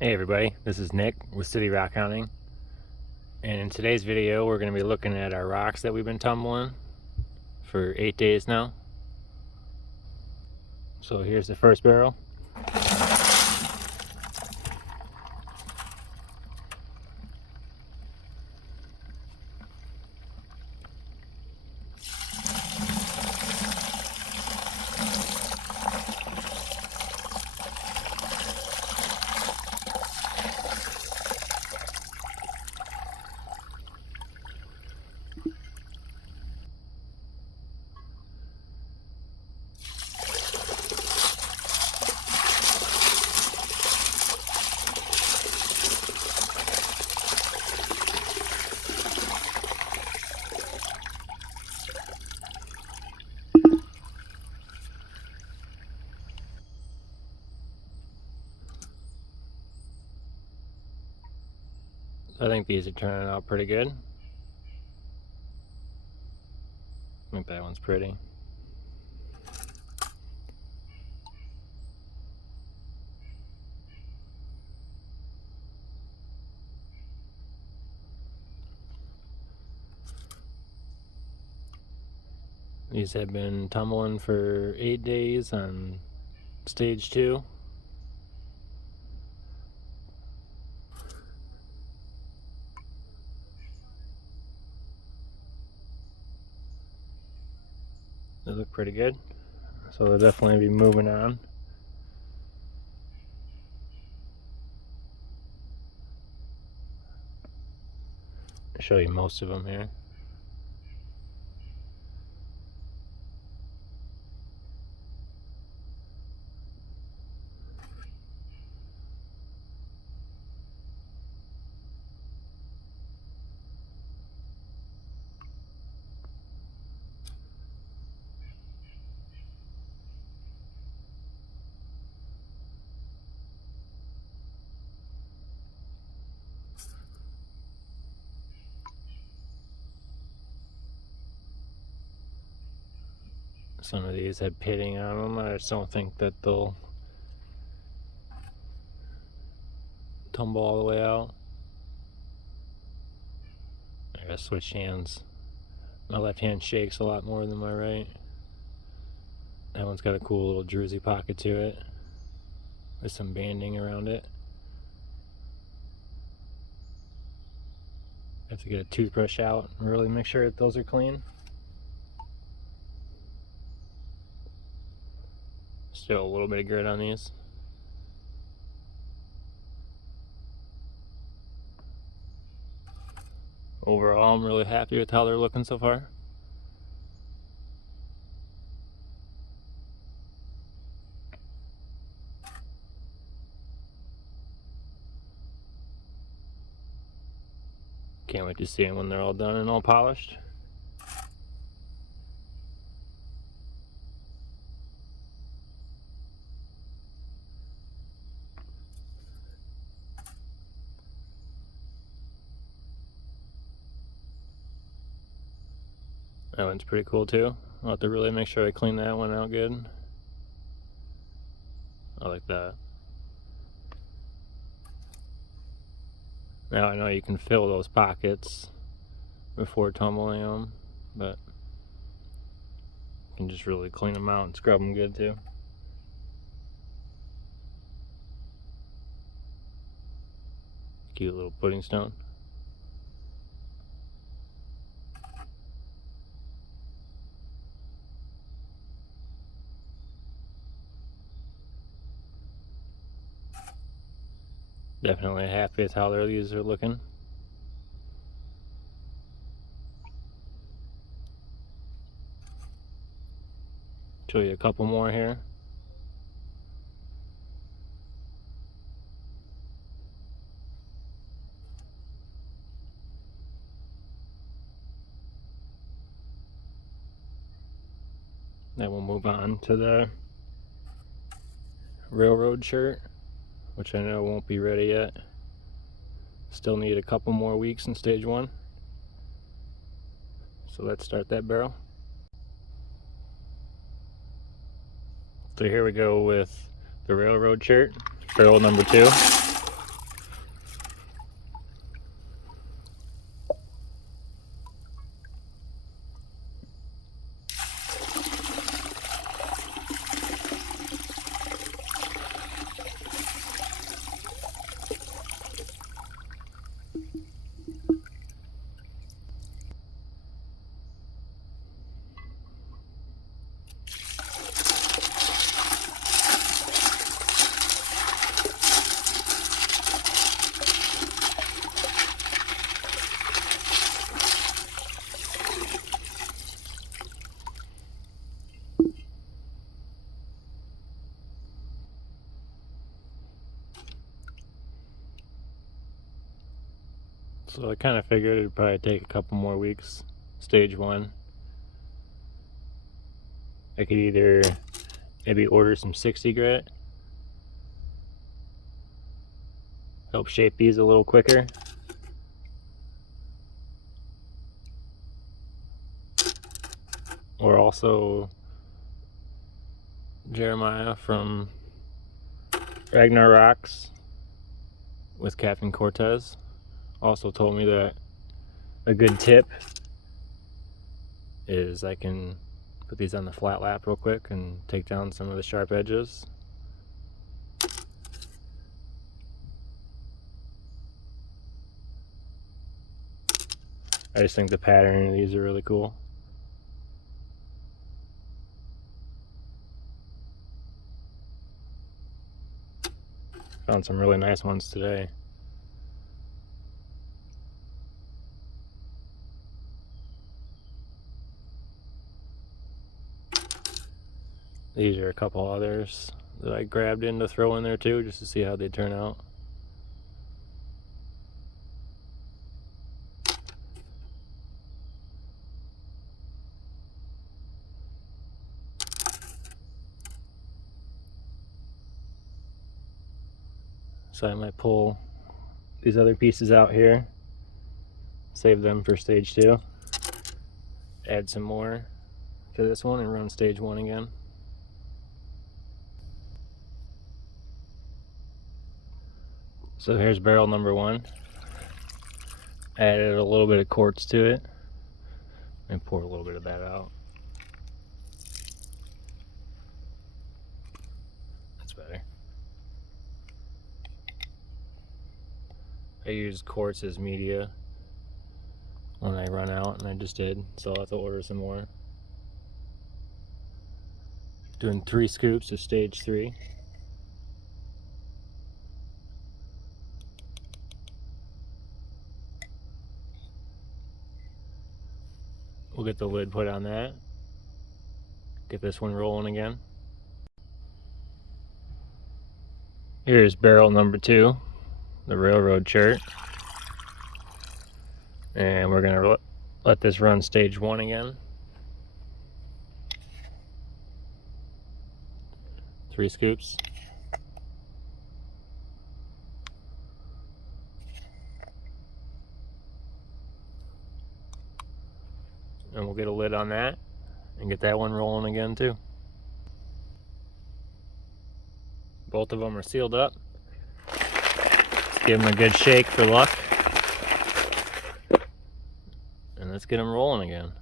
Hey everybody, this is Nick with City Rockhounding, and in today's video we're going to be looking at our rocks that we've been tumbling for 8 days now. So here's the first barrel. I think these are turning out pretty good. I think that one's pretty. These have been tumbling for 8 days on stage 2. They look pretty good, so they'll definitely be moving on. I'll show you most of them here. Some of these have pitting on them. I just don't think that they'll tumble all the way out. I gotta switch hands. My left hand shakes a lot more than my right. That one's got a cool little druzy pocket to it with some banding around it. I have to get a toothbrush out and really make sure that those are clean. Still a little bit of grit on these. Overall, I'm really happy with how they're looking so far. Can't wait to see them when they're all done and all polished. That one's pretty cool too. I'll have to really make sure I clean that one out good. I like that. Now I know you can fill those pockets before tumbling them, but you can just really clean them out and scrub them good too. Cute little puddingstone. Definitely happy with how these are looking. Show you a couple more here. Then we'll move on to the railroad Chert, which I know won't be ready yet. Still need a couple more weeks in stage 1. So let's start that barrel. So here we go with the railroad Chert, barrel number 2. So I kind of figured it'd probably take a couple more weeks. Stage 1. I could either maybe order some 60 grit, help shape these a little quicker, or also Jeremiah from Ragnar Rocks with Captain Cortez also told me that a good tip is I can put these on the flat lap real quick and take down some of the sharp edges. I just think the pattern of these are really cool. Found some really nice ones today. These are a couple others that I grabbed in to throw in there too, just to see how they turn out. So I might pull these other pieces out here, save them for stage 2, add some more to this one and run stage 1 again. So here's barrel number 1. Added a little bit of quartz to it and pour a little bit of that out. That's better. I use quartz as media when I run out, and I just did, so I'll have to order some more. Doing 3 scoops of stage 3. We'll get the lid put on that. Get this one rolling again. Here's barrel number 2, the railroad chert. And we're gonna let this run stage 1 again. 3 scoops. And we'll get a lid on that and get that one rolling again too. Both of them are sealed up. Let's give them a good shake for luck. And let's get them rolling again.